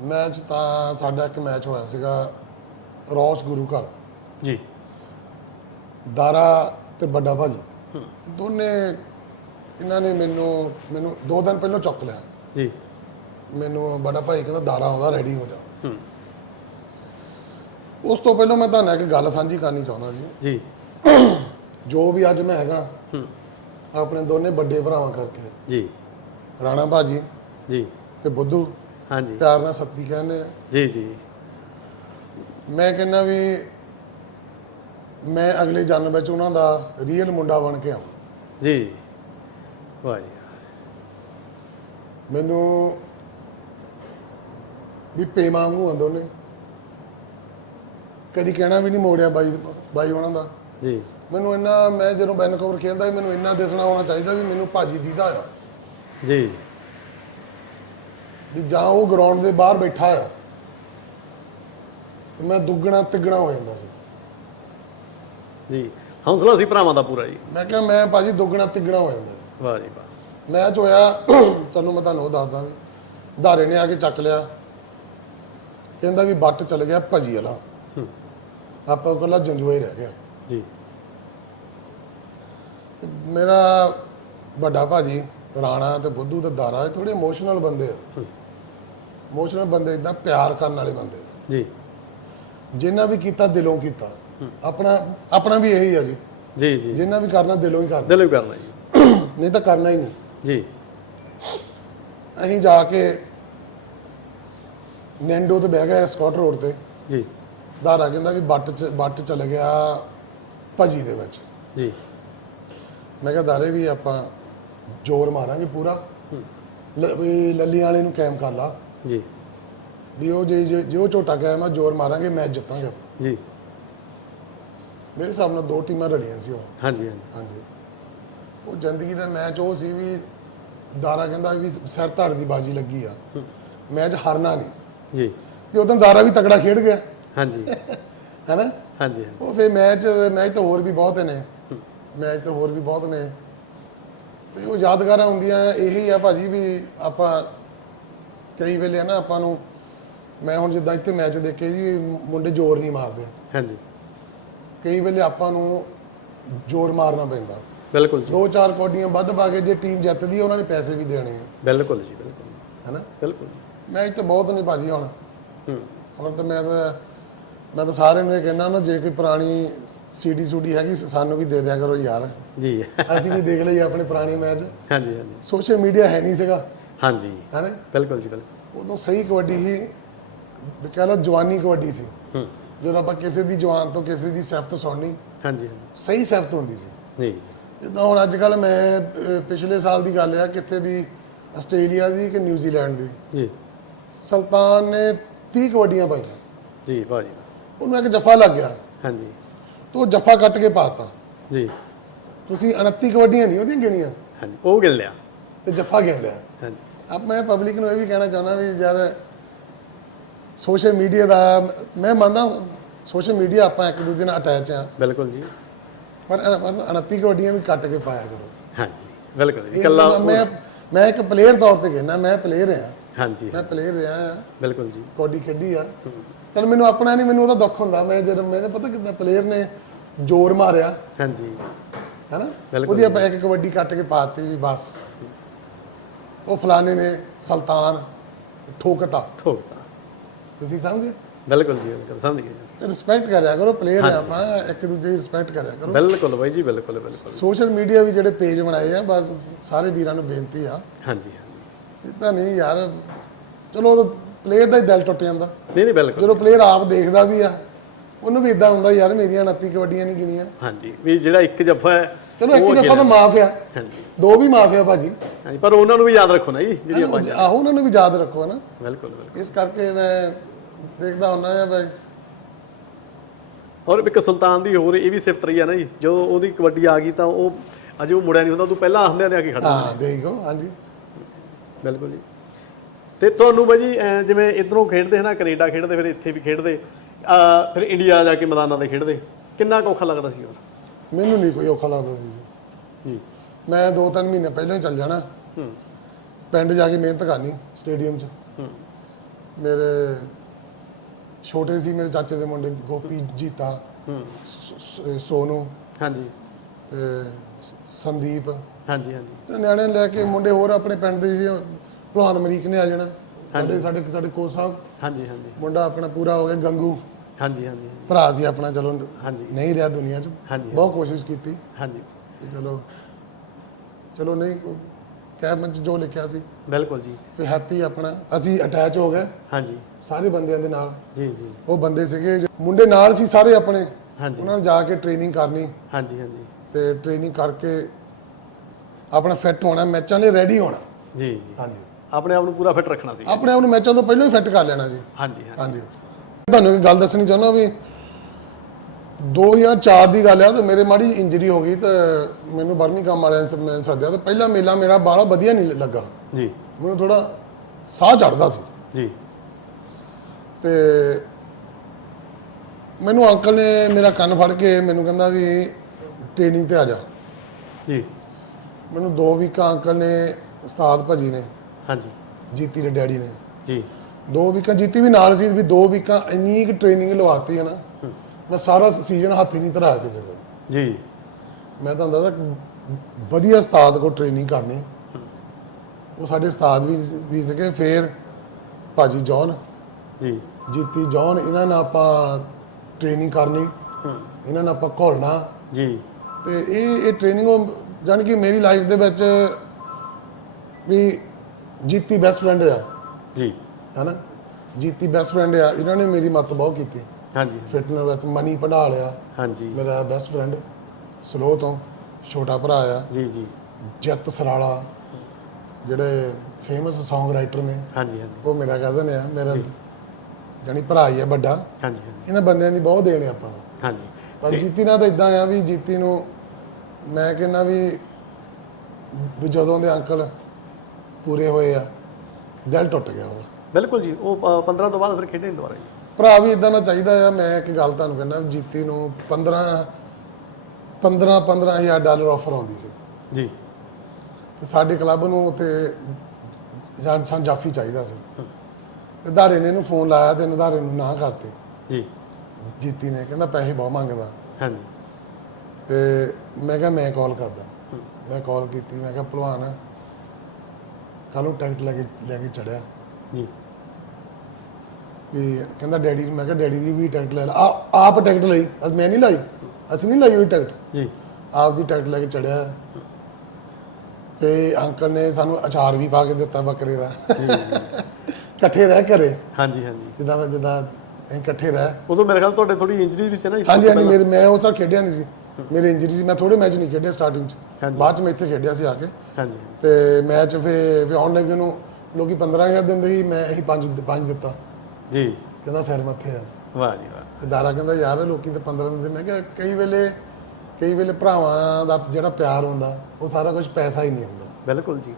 Match ਤਾਂ ਸਾਡਾ ਇੱਕ ਮੈਚ ਹੋਇਆ ਸੀਗਾ ਰੋਸ ਗੁਰੂ ਘਰ। ਜੀ। ਦਾਰਾ ਤੇ ਵੱਡਾ ਭਾਜੀ। ਦੋਨੇ ਇਹਨਾਂ ਨੇ ਮੈਨੂੰ ਮੈਨੂੰ ਦੋ ਦਿਨ ਪਹਿਲਾਂ ਚੁੱਕ ਲਿਆ। ਜੀ। ਮੈਨੂੰ ਵੱਡਾ ਭਾਈ ਕਹਿੰਦਾ ਦਾਰਾ ਆਉਂਦਾ ਰੈਡੀ ਹੋ ਜਾ। ਹੂੰ। ਉਸ ਤੋਂ ਪਹਿਲਾਂ ਮੈਂ ਤੁਹਾਨੂੰ ਇੱਕ ਗੱਲ ਸਾਂਝੀ ਕਰਨੀ ਚਾਹੁੰਦਾ ਜੀ। ਜੀ। ਜੋ ਵੀ ਅੱਜ ਮੈਂ ਹੈਗਾ ਹੂੰ। ਆਪਣੇ ਦੋਨੇ ਵੱਡੇ ਭਰਾਵਾਂ ਕਰਕੇ। ਜੀ। ਰਾਣਾ ਭਾਜੀ ਜੀ। ਤੇ ਬੁੱਧੂ। ਹਾਂਜੀ। ਪਿਆਰ ਨਾਲ ਸੱਤੀ ਕਹਿੰਦੇ ਆ। ਜੀ ਜੀ। ਮੈਂ ਕਹਿੰਦਾ ਵੀ ਮੈਂ ਅਗਲੇ ਜਨਮ ਵਿੱਚ ਉਹਨਾਂ ਦਾ ਰੀਅਲ ਮੁੰਡਾ ਬਣ ਕੇ ਆਵਾਂ। ਜੀ। ਵਾਹ ਜੀ। ਮੈਨੂੰ ਵੀ ਪੇ ਵਾਂਗੂ ਹੁੰਦੇ ਉਹਨੇ ਕਦੀ ਕਹਿਣਾ ਵੀ ਨਹੀਂ ਮੋੜਿਆ ਬਾਈ ਬਾਈ ਉਹਨਾਂ ਦਾ। ਜੀ। ਮੈਨੂੰ ਇੰਨਾ ਮੈਂ ਜਦੋਂ ਬੈਨਕੋਵਰ ਖੇਡਦਾ ਸੀ ਮੈਨੂੰ ਇੰਨਾ ਦਿਸਣਾ ਹੋਣਾ ਚਾਹੀਦਾ ਵੀ ਮੈਨੂੰ ਭਾਜੀ ਦੀਦਾ ਆ। ਜੀ। ਵੀ ਜਾਂ ਉਹ ਗਰਾਊਂਡ ਦੇ ਬਾਹਰ ਬੈਠਾ ਆ ਤੇ ਮੈਂ ਦੁੱਗਣਾ ਤਿੱਗਣਾ ਹੋ ਜਾਂਦਾ ਸੀ। ਜੀ ਹੌਸਲਾ ਸੀ ਭਰਾਵਾਂ ਦਾ ਪੂਰਾ ਜੀ। ਮੈਂ ਕਿਹਾ ਮੈਂ ਭਾਜੀ ਦੁੱਗਣਾ ਤਿੱਗਣਾ ਹੋ ਜਾਂਦਾ। ਵਾਹ ਜੀ ਵਾਹ। ਮੈਚ ਹੋਇਆ ਤੁਹਾਨੂੰ ਮੈਂ ਤੁਹਾਨੂੰ ਉਹ ਦੱਸਦਾ ਵੀ ਧਾਰੇ ਨੇ ਆ ਕੇ ਚੱਕ ਲਿਆ। ਕਹਿੰਦਾ ਵੀ ਬੱਟ ਚਲ ਗਿਆ ਭਾਜੀ ਵਾਲਾ। ਆਪਾਂ ਇਕੱਲਾ ਜੰਜੂਆ ਹੀ ਰਹਿ ਗਿਆ। ਜੀ। ਮੇਰਾ ਵੱਡਾ ਭਾਜੀ ਰਾਣਾ ਤੇ ਬੁੱਧੂ ਤੇ ਦਾਰਾ ਇਹ ਥੋੜੇ ਇਮੋਸ਼ਨਲ ਬੰਦੇ ਆ। ਇਮੋਸ਼ਨਲ ਬੰਦੇ ਇਦਾਂ ਪਿਆਰ ਕਰਨ ਵਾਲੇ ਬੰਦੇ। ਜੀ। ਜਿੰਨਾ ਵੀ ਕੀਤਾ ਦਿਲੋਂ ਕੀਤਾ। ਆਪਣਾ ਆਪਣਾ ਵੀ ਇਹੀ ਆ ਜੀ। ਜੀ ਜੀ। ਜਿੰਨਾ ਵੀ ਕਰਨਾ ਦਿਲੋਂ ਹੀ ਕਰਨਾ। ਦਿਲੋਂ ਹੀ ਕਰਨਾ ਜੀ। ਨਹੀਂ ਤਾਂ ਕਰਨਾ ਹੀ ਨਹੀਂ। ਜੀ। ਅਸੀਂ ਜਾ ਕੇ ਨੈਂਡੋ ਤੇ ਬਹਿ ਗਏ ਸਕਾਟ ਰੋਡ ਤੇ। ਜੀ। ਦਾਰਾ ਕਹਿੰਦਾ ਵੀ ਬੱਟ ਚ ਬੱਟ ਚਲ ਗਿਆ ਭਾਜੀ ਦੇ ਵਿੱਚ। ਜੀ। ਮੈਂ ਕਿਹਾ ਦਾਰੇ ਵੀ ਆਪਾਂ ਜ਼ੋਰ ਮਾਰਾਂਗੇ ਪੂਰਾ। ਵੀ ਲੱਲੀ ਵਾਲੇ ਨੂੰ ਕਾਇਮ ਕਰ ਲਾ। ਜੀ। ਵੀ ਉਹ ਜੇ ਜੇ- ਜੇ ਉਹ ਝੋਟਾ ਕਾਇਮ ਆ ਜ਼ੋਰ ਮਾਰਾਂਗੇ ਮੈਚ ਜਿੱਤਾਂਗੇ। ਆਪਾਂ ਜੀ। ਮੇਰੇ ਹਿਸਾਬ ਨਾਲ ਦੋ ਟੀਮਾਂ ਰਲੀਆਂ ਸੀ ਉਹ। ਹਾਂਜੀ ਹਾਂਜੀ। ਹਾਂਜੀ। ਉਹ ਜ਼ਿੰਦਗੀ ਦਾ ਮੈਚ ਉਹ ਸੀ ਵੀ ਦਾਰਾ ਕਹਿੰਦਾ ਵੀ ਸਿਰ ਧੜ ਦੀ ਬਾਜੀ ਲੱਗੀ ਆ। ਮੈਚ ਹਾਰਨਾ ਨਹੀਂ। ਜੀ। ਤੇ ਉਦੋਂ ਦਾਰਾ ਵੀ ਤਕੜਾ ਖੇਡ ਗਿਆ। ਹਾਂਜੀ। ਹੈਨਾ? ਹਾਂਜੀ ਹਾਂਜੀ। ਉਹ ਫੇ ਮੈਚ ਮੈਚ ਤਾਂ ਹੋਰ ਵੀ ਬਹੁਤ ਨੇ। ਮੈਚ ਤਾਂ ਹੋਰ ਵੀ ਬਹੁਤ ਨੇ। ਤੇ ਉਹ ਯਾਦਗਾਰਾਂ ਹੁੰਦੀਆਂ ਇਹੀ ਆ ਭਾਜੀ ਵੀ ਆਪਾਂ ਕਈ ਵੇਲੇ ਨਾ ਆਪਾਂ ਨੂੰ ਮੈਂ ਹੁਣ ਜਿੱਦਾਂ ਇੱਥੇ ਮੈਚ ਦੇਖੇ ਜੀ ਮੁੰਡੇ ਜ਼ੋਰ ਨਹੀਂ ਮਾਰਦੇ। ਹਾਂਜੀ। ਕਈ ਵੇਲੇ ਆਪਾਂ ਨੂੰ ਜ਼ੋਰ ਮਾਰਨਾ ਪੈਂਦਾ। ਬਿਲਕੁਲ ਜੀ। ਦੋ ਚਾਰ ਕੌਡੀਆਂ ਵੱਧ ਪਾ ਕੇ ਜੇ ਟੀਮ ਜਿੱਤਦੀ ਆ ਉਹਨਾਂ ਨੇ ਪੈਸੇ ਵੀ ਦੇਣੇ ਆ। ਬਿਲਕੁਲ ਜੀ ਬਿਲਕੁਲ। ਹੈਨਾ? ਬਿਲਕੁਲ। ਮੈਚ ਤਾਂ ਬਹੁਤ ਨੇ ਭਾਜੀ ਹੁਣ। ਹੂੰ। ਹੁਣ ਤਾਂ ਮੈਂ ਤਾਂ ਮੈਂ ਤਾਂ ਸਾਰਿਆਂ ਨੂੰ ਇਹ ਕਹਿੰਦਾ ਨਾ ਜੇ ਕੋਈ ਪੁਰਾਣੀ ਸੀਡੀ ਸੂਡੀ ਹੈਗੀ ਸਾਨੂੰ ਵੀ ਦੇ ਦਿਆ ਕਰੋ ਯਾਰ। ਜੀ। ਅਸੀਂ ਵੀ ਦੇਖ ਲਈ ਆਪਣੇ ਪੁਰਾਣੇ ਮੈਚ ਹਾਂਜੀ ਹਾਂਜੀ। ਸੋਸ਼ਲ ਮੀਡੀਆ ਹੈ ਨਹੀਂ ਸੀਗਾ। ਹਾਂਜੀ। ਹੈਨਾ ਬਿਲਕੁਲ ਜੀ ਬਿਲਕੁਲ। ਉਦੋਂ ਸਹੀ ਕਬੱਡੀ ਹੀ ਕਹ ਲਓ ਜਵਾਨੀ ਕਬੱਡੀ ਸੀ। ਹੂੰ। ਜਦੋਂ ਆਪਾਂ ਕਿਸੇ ਦੀ ਜਵਾਨ ਤੋਂ ਕਿਸੇ ਦੀ ਸਿਫਤ ਸੁਣਨੀ ਹਾਂਜੀ ਸਹੀ ਸਿਫਤ ਹੁੰਦੀ ਸੀ। ਜੀ ਜਿੱਦਾਂ ਹੁਣ ਅੱਜ ਕੱਲ ਮੈਂ ਪਿਛਲੇ ਸਾਲ ਦੀ ਗੱਲ ਆ ਕਿੱਥੇ ਦੀ? ਆਸਟ੍ਰੇਲੀਆ ਦੀ ਕਿ ਨਿਊਜ਼ੀਲੈਂਡ ਦੀ? ਜੀ। ਸੁਲਤਾਨ ਨੇ 30 ਕਬੱਡੀਆਂ ਪਾਈਆਂ। ਜੀ ਵਾਹ ਜੀ ਉਹਨੂੰ ਇੱਕ ਜੱਫਾ ਲੱਗ ਗਿਆ। ਹਾਂਜੀ। ਤੇ ਜੱਫਾ ਕੱਟ ਕੇ ਪਾਤਾ ਜੀ। ਤੁਸੀਂ 29 ਕਬੱਡੀਆਂ ਨਹੀਂ ਉਹਦੀਆਂ ਗਿਣੀਆਂ? ਹਾਂਜੀ ਉਹ ਗਿਣ ਲਿਆ। ਤੇ ਜੱਫਾ ਗਿਣ ਲਿਆ। ਹਾਂਜੀ। ਅਬ ਮੈਂ ਪਬਲਿਕ ਨੂੰ ਇਹ ਵੀ ਕਹਿਣਾ ਚਾਹੁੰਦਾ ਵੀ ਯਾਰ ਸੋਸ਼ਲ ਮੀਡੀਆ ਦਾ ਮੈਂ ਮੰਨਦਾ ਸੋਸ਼ਲ ਮੀਡੀਆ ਆਪਾਂ ਇੱਕ ਦੂਜੇ ਨਾਲ ਅਟੈਚ ਆ ਬਿਲਕੁਲ ਜੀ। ਪਰ 29 ਕਬੱਡੀਆਂ ਵੀ ਕੱਟ ਕੇ ਪਾਇਆ ਕਰੋ। ਹਾਂਜੀ ਬਿਲਕੁਲ ਜੀ ਇਹ ਕੱਲਾ ਮੈਂ ਮੈਂ ਇੱਕ ਪਲੇਅਰ ਤੌਰ ਤੇ ਕਹਿੰਦਾ ਮੈਂ ਪਲੇਅਰ ਆ ਹਾਂਜੀ। ਮੈਂ ਪਲੇਅਰ ਰਿਹਾ ਆ ਬਿਲਕੁਲ ਜੀ। ਕਬੱਡੀ ਖੇਡੀ ਆ। ਚਲ ਮੈਨੂੰ ਆਪਣਾ ਨਹੀਂ ਮੈਨੂੰ ਉਹਦਾ ਦੁੱਖ ਹੁੰਦਾ। ਮੈਂ ਜਦੋਂ ਮੈंने ਪਤਾ ਕਿੰਨਾ ਪਲੇਅਰ ਨੇ ਜ਼ੋਰ ਮਾਰਿਆ। ਹਾਂਜੀ। ਹੈਨਾ? ਬਿਲਕੁਲ ਉਹਦੀ ਆਪਾਂ ਇੱਕ ਕਬੱਡੀ ਕੱਟ ਕੇ ਪਾਤੀ ਵੀ ਬਸ। ਉਹ ਫਲਾਣੇ ਨੇ ਸੁਲਤਾਨ ਠੋਕਤਾ। ਠੋਕਤਾ। ਤੁਸੀਂ ਸਮਝੇ? ਬਿਲਕੁਲ ਜੀ ਬਿਲਕੁਲ ਸਮਝ ਗਏ ਜੀ। ਰਿਸਪੈਕਟ ਕਰਿਆ ਕਰੋ ਪਲੇਅਰ ਆਪਾਂ ਇੱਕ ਦੂਜੇ ਦੀ ਰਿਸਪੈਕਟ ਕਰਿਆ ਕਰੋ। ਬਿਲਕੁਲ ਬਾਈ ਜੀ ਬਿਲਕੁਲ ਬਿਲਕੁਲ। ਸੋਸ਼ਲ ਮੀਡੀਆ ਵੀ ਜਿਹੜੇ ਪੇਜ ਬਣਾਏ ਆ ਬਸ ਸਾਰੇ ਵੀਰਾਂ ਨੂੰ ਬੇਨਤੀ ਆ। ਹਾਂਜੀ ਹਾਂਜੀ। ਇਦਾਂ ਨਹੀਂ ਯਾਰ ਚਲੋ ਉਹ ਪਲੇਅਰ ਦਾ ਹੀ ਦਿਲ ਟੁੱਟ ਜਾਂਦਾ। ਨਹੀਂ ਨਹੀਂ ਬਿਲਕੁਲ। ਜਦੋਂ ਪਲੇਅਰ ਆਪ ਦੇਖਦਾ ਵੀ ਆ ਉਹਨੂੰ ਵੀ ਇਦਾਂ ਹੁੰਦਾ ਯਾਰ ਮੇਰੀਆਂ 29 ਕਬੱਡੀਆਂ ਨਹੀਂ ਗਿਣੀਆਂ। ਹਾਂਜੀ ਵੀ ਜਿਹੜਾ ਇੱਕ ਜੱਫਾ ਹੈ ਚਲੋ ਇੱਕ ਜੱਫਾ ਤਾਂ ਮਾਫ ਆ। ਹਾਂਜੀ। ਦੋ ਵੀ ਮਾਫ ਆ ਭਾਜੀ। ਹਾਂਜੀ ਪਰ ਉਹਨਾਂ ਨੂੰ ਵੀ ਯਾਦ ਰੱਖੋ ਨਾ ਜੀ ਜਿਹੜੀ ਆਪਾਂ ਆਹੋ ਉਹਨਾਂ ਨੂੰ ਵੀ ਯਾਦ ਰੱਖੋ ਨਾ। ਬਿਲਕੁਲ ਬਿਲਕੁਲ। ਇਸ ਕਰਕੇ ਮੈਂ ਦੇਖਦਾ ਹੁੰਦਾ ਆ ਭਾਈ। ਔਰ ਇੱਕ ਸੁਲਤਾਨ ਦੀ ਹੋਰ ਇਹ ਵੀ ਸਿਫਤ ਰਹੀ ਹੈ ਨਾ ਜੀ ਜੋ ਉਹਦੀ ਕਬੱਡੀ ਆ ਗਈ ਤਾਂ ਉਹ ਅਜੇ ਉਹ ਮੁੜਿਆ ਨਹੀਂ ਹੁੰਦਾ ਤੂੰ ਪਹਿਲਾਂ ਦੇ ਆ ਕੇ ਖੜਾ ਹਾਂ ਦੇਖੋ ਹਾਂਜੀ। ਬਿਲਕੁਲ ਜੀ। ਤੇ ਤੁਹਾਨੂੰ ਬਾਈ ਜੀ ਐਂ ਜਿਵੇਂ ਇਧਰੋਂ ਖੇਡਦੇ ਹਨਾ ਕੈਨੇਡਾ ਖੇਡਦੇ ਫਿਰ ਇੱਥੇ ਵੀ ਖੇਡਦੇ ਆ ਫਿਰ ਇੰਡੀਆ ਜਾ ਕੇ ਮੈਦਾਨਾਂ ਤੇ ਖੇਡਦੇ ਕਿੰਨਾ ਔਖਾ ਲੱਗਦਾ ਸੀ ਉਹ ਮੈਨੂੰ ਨਹੀਂ ਕੋਈ ਔਖਾ ਲੱਗਦਾ ਸੀ। ਜੀ। ਮੈਂ ਦੋ ਤਿੰਨ ਮਹੀਨੇ ਪਹਿਲਾਂ ਹੀ ਚੱਲ ਜਾਣਾ। ਹੂੰ। ਪਿੰਡ ਜਾ ਕੇ ਮਿਹਨਤ ਕਰਨੀ ਸਟੇਡੀਅਮ 'ਚ। ਹੂੰ। ਮੇਰੇ ਛੋਟੇ ਸੀ ਮੇਰੇ ਚਾਚੇ ਦੇ ਮੁੰਡੇ ਗੋਪੀ ਜੀਤਾ ਹੂੰ। ਸੋਨੂ ਹਾਂਜੀ। ਤੇ ਸੰਦੀਪ। ਹਾਂਜੀ ਹਾਂਜੀ। ਤੇ ਨਿਆਣੇ ਲੈ ਕੇ ਮੁੰਡੇ ਹੋਰ ਆਪਣੇ ਪਿੰਡ ਦੇ ਸੀ ਭਲਵਾਨ ਅਮਰੀਕ ਨੇ ਆ ਜਾਣਾ। ਸਾਡੇ ਸਾਡੇ ਸਾਡੇ ਕੋਚ ਸਾਹਿਬ। ਹਾਂਜੀ ਹਾਂਜੀ। ਮੁੰਡਾ ਆਪਣਾ ਪੂਰਾ ਹੋ ਗਿਆ ਗੰਗੂ। ਹਾਂਜੀ ਹਾਂਜੀ। ਭਰਾ ਸੀ ਆਪਣਾ ਚਲੋ ਹਾਂਜੀ। ਨਹੀਂ ਰਿਹਾ ਦੁਨੀਆ 'ਚ। ਹਾਂਜੀ ਬਹੁਤ ਕੋਸ਼ਿਸ਼ ਕੀਤੀ। ਹਾਂਜੀ। ਕਿ ਚਲੋ ਚਲੋ ਨਹੀਂ ਕੈਬ ਵਿੱਚ ਜੋ ਲਿਖਿਆ ਸੀ। ਬਿਲਕੁਲ ਜੀ। ਫਿਰ ਹੈਪੀ ਆਪਣਾ ਅਸੀਂ ਅਟੈਚ ਹੋ ਗਏ। ਹਾਂਜੀ। ਸਾਰੇ ਬੰਦਿਆਂ ਦੇ ਨਾਲ। ਜੀ ਜੀ। ਉਹ ਬੰਦੇ ਸੀਗੇ ਮੁੰਡੇ ਨਾਲ ਸੀ ਸਾਰੇ ਆਪਣੇ। ਹਾਂਜੀ। ਉਹਨਾਂ ਨੇ ਜਾ ਕੇ ਟ੍ਰੇਨਿੰਗ ਕਰਨੀ। ਹਾਂਜੀ ਹਾਂਜੀ। ਤੇ ਟ੍ਰੇਨਿੰਗ ਕਰਕੇ ਆਪਣਾ ਫਿੱਟ ਹੋਣਾ ਮੈਚਾਂ ਲਈ ਰੈਡੀ ਹੋਣਾ। ਜੀ ਜੀ। ਹਾਂਜੀ। ਆਪਣੇ ਆਪ ਨੂੰ ਪੂਰਾ ਫਿੱਟ ਰੱਖਣਾ ਸੀ। ਆਪਣੇ ਆਪ ਨੂੰ ਮੈਚਾਂ ਤੋਂ ਪਹਿਲਾਂ ਹੀ ਫਿੱਟ ਕਰ ਲੈਣਾ ਜੀ। ਹਾਂਜੀ। ਹਾਂਜੀ। ਤੁਹਾਨੂੰ ਇੱਕ ਗੱਲ ਦੱਸਣੀ ਚਾਹੁੰਦਾ ਵੀ 2004 ਦੀ ਗੱਲ ਆ ਤੇ ਮੇਰੇ ਮਾੜੀ ਇੰਜਰੀ ਹੋ ਗਈ ਤੇ ਮੈਨੂੰ ਬਰਮਿੰਗਮ ਵਾਲਿਆਂ ਨੇ ਮੈਂ ਸੱਦਿਆ ਤੇ ਪਹਿਲਾ ਮੇਲਾ ਮੇਰਾ ਬਾਲਾ ਵਧੀਆ ਨਹੀਂ ਲੱਗਾ। ਜੀ। ਮੈਨੂੰ ਥੋੜਾ ਸਾਹ ਚੜਦਾ ਸੀ। ਜੀ। ਤੇ ਮੈਨੂੰ ਅੰਕਲ ਨੇ ਮੇਰਾ ਕੰਨ ਫੜ ਕੇ ਮੈਨੂੰ ਕਹਿੰਦਾ ਵੀ ਟ੍ਰੇਨਿੰਗ ਤੇ ਆ ਜਾ। ਜੀ। ਮੈਨੂੰ ਦੋ ਵੀਕਾਂ ਅੰਕਲ ਨੇ ਉਸਤਾਦ ਭਾਜੀ ਨੇ ਹਾਂਜੀ। ਜੀਤੀ ਦੇ ਡੈਡੀ ਨੇ। ਜੀ। ਦੋ ਵੀਕਾਂ ਜੀਤੀ ਵੀ ਨਾਲ ਸੀ ਵੀ ਦੋ ਵੀਕਾਂ ਇੰਨੀ ਕੁ ਟ੍ਰੇਨਿੰਗ ਲਵਾਤੀ ਹੈ ਨਾ ਮੈਂ ਸਾਰਾ ਸੀਜ਼ਨ ਹੱਥ ਹੀ ਨਹੀਂ ਧਰਾਇਆ ਕਿਸੇ ਕੋਲ। ਜੀ। ਮੈਂ ਤਾਂ ਦੱਸਦਾ ਵਧੀਆ ਉਸਤਾਦ ਕੋਲ ਟ੍ਰੇਨਿੰਗ ਕਰਨੀ। ਉਹ ਸਾਡੇ ਉਸਤਾਦ ਵੀ ਵੀ ਸੀਗੇ ਫੇਰ ਭਾਜੀ ਜੌਨ ਜੀ। ਜੀਤੀ ਜੌਨ ਇਹਨਾਂ ਨਾਲ ਆਪਾਂ ਟ੍ਰੇਨਿੰਗ ਕਰਨੀ ਇਹਨਾਂ ਨਾਲ ਆਪਾਂ ਘੋਲਣਾ। ਜੀ। ਤੇ ਇਹ ਇਹ ਟ੍ਰੇਨਿੰਗ ਉਹ ਜਾਣੀ ਕਿ ਮੇਰੀ ਲਾਈਫ ਦੇ ਵਿੱਚ ਵੀ ਜੀਤੀ ਬੈਸਟ ਫਰੈਂਡ ਆ। ਜੀ। ਹੈਨਾ? ਜੀਤੀ ਬੈਸਟ ਫਰੈਂਡ ਆ ਇਹਨਾਂ ਨੇ ਮੇਰੀ ਮਦਦ ਬਹੁਤ ਕੀਤੀ। ਹਾਂਜੀ। ਫਿਟਨੈਸ ਵਿੱਚ ਮਨੀ ਪੜਾ ਲਿਆ। ਹਾਂਜੀ। ਮੇਰਾ ਬੈਸਟ ਫਰੈਂਡ ਸਲੋ ਤੋਂ ਛੋਟਾ ਭਰਾ ਆ। ਜੀ ਜੀ। ਜੱਤ ਸਰਾਲਾ ਜਿਹੜੇ ਫੇਮਸ Song ਰਾਈਟਰ ਨੇ ਹਾਂਜੀ ਹਾਂਜੀ। ਉਹ ਮੇਰਾ ਕਜ਼ਨ ਆ ਮੇਰਾ ਜਾਣੀ ਭਰਾ ਹੀ ਆ ਵੱਡਾ। ਹਾਂਜੀ ਹਾਂਜੀ। ਇਹਨਾਂ ਬੰਦਿਆਂ ਦੀ ਬਹੁਤ ਦੇਣ ਆ ਆਪਾਂ ਨੂੰ। ਹਾਂਜੀ। ਪਰ ਜੀਤੀ ਨਾਲ ਤਾਂ ਇਦਾਂ ਆ ਵੀ ਜੀਤੀ ਨੂੰ ਮੈਂ ਕਹਿੰਦਾ ਵੀ ਵੀ ਜਦੋਂ ਦੇ ਅੰਕਲ ਪੂਰੇ ਹੋਏ ਆ ਦਿਲ ਟੁੱਟ ਗਿਆ ਉਹਦਾ। ਬਿਲਕੁਲ ਜੀ ਉਹ ਅ, 15 ਤੋਂ ਬਾਅਦ ਫਿਰ ਖੇਡੇ ਨਹੀਂ ਦੁਬਾਰਾ ਜੀ ਭਰਾ ਵੀ ਇਦਾਂ ਦਾ ਚਾਹੀਦਾ ਆ ਮੈਂ ਇੱਕ ਗੱਲ ਤੁਹਾਨੂੰ ਕਹਿੰਦਾ ਜੀਤੀ ਨੂੰ 15 15 15000 ਡਾਲਰ ਆਫਰ ਆਉਂਦੀ ਸੀ। ਜੀ। ਤੇ ਸਾਡੇ ਕਲੱਬ ਨੂੰ ਉੱਥੇ ਜਾਂ ਸਾਨੂੰ ਜਾਫੀ ਚਾਹੀਦਾ ਸੀ। ਤੇ ਧਾਰੇ ਨੇ ਇਹਨੂੰ ਫੋਨ ਲਾਇਆ ਤੇ ਇਹਨੇ ਧਾਰੇ ਨੂੰ ਨਾ ਕਰਤੇ। ਜੀ। ਜੀਤੀ ਨੇ ਕਹਿੰਦਾ ਪੈਸੇ ਬਹੁਤ ਮੰਗਦਾ। ਹਾਂਜੀ। ਤੇ ਮੈਂ ਕਿਹਾ ਮੈਂ ਕਾਲ ਕਰਦਾ। ਮੈਂ ਕਾਲ ਕੀਤੀ ਮੈਂ ਕਿਹਾ ਭਲਵਾਨ ਕੱਲ ਨੂੰ ਟਿਕਟ ਲੈ ਕੇ ਲੈ ਕੇ ਚੜਿਆ ਜੀ। ਵੀ ਕਹਿੰਦਾ ਡੈਡੀ ਨੂੰ ਮੈਂ ਕਿਹਾ ਡੈਡੀ ਦੀ ਵੀ ਟਿਕਟ ਲੈ ਲਾ। ਆ- ਆਪ ਟਿਕਟ ਲਈ। ਅਸ ਮੈਂ ਨਹੀਂ ਲਾਈ। ਅਸੀਂ ਨਹੀਂ ਲਾਈ ਹੋਈ ਟਿਕਟ। ਜੀ। ਆਪ ਦੀ ਟਿਕਟ ਲੈ ਕੇ ਚੜਿਆ। ਤੇ ਅੰਕਲ ਨੇ ਸਾਨੂੰ ਅਚਾਰ ਵੀ ਪਾ ਕੇ ਦਿੱਤਾ ਬੱਕਰੇ ਦਾ। ਇਕੱਠੇ ਰਹਿ ਘਰੇ। ਹਾਂਜੀ ਹਾਂਜੀ। ਜਿੱਦਾਂ ਮੈਂ ਜਿੱਦਾਂ ਅਸੀਂ ਇਕੱਠੇ ਰਹਿ। ਉਦੋਂ ਮੇਰੇ ਖਿਆਲ ਤੁਹਾਡੇ ਥੋੜੀ ਇੰਜਰੀ ਵੀ ਸੀ ਨਾ? ਹਾਂਜੀ ਹਾਂਜੀ ਮੇਰੇ ਮੈਂ ਉਸ ਵਾਰ ਖੇਡਿਆ ਨਹੀਂ ਸੀ। ਮੇਰੀ ਇੰਜਰੀ ਸੀ। ਮੈਂ ਥੋੜੇ ਮੈਚ ਨਹੀਂ ਖੇਡੇ ਸਟਾਰਟਿੰਗ ਚ। ਬਾਅਦ ਚ ਮੈਂ ਇੱਥੇ ਖੇਡਿਆ ਸੀ ਆ ਕੇ। ਹਾਂਜੀ। ਤੇ ਮੈਚ ਫੇ ਫੇ ਆਉਣ ਲੱਗੇ ਨੂੰ ਲੋਕੀ 15000 ਦਿੰਦੇ ਸੀ ਮੈਂ ਅਸੀਂ 5 5 ਦਿੱਤਾ। ਜੀ। ਕਹਿੰਦਾ ਸਿਰ ਮੱਥੇ ਆ। ਵਾਹ ਜੀ ਵਾਹ। ਦਾਰਾ ਕਹਿੰਦਾ ਯਾਰ ਲੋਕੀ ਤਾਂ 15 ਦਿੰਦੇ। ਮੈਂ ਕਿਹਾ ਕਈ ਵੇਲੇ ਕਈ ਵੇਲੇ ਭਰਾਵਾਂ ਦਾ ਜਿਹੜਾ ਪਿਆਰ ਹੁੰਦਾ ਉਹ ਸਾਰਾ ਕੁਝ ਪੈਸਾ ਹੀ ਨਹੀਂ ਹੁੰਦਾ। ਬਿਲਕੁਲ ਜੀ।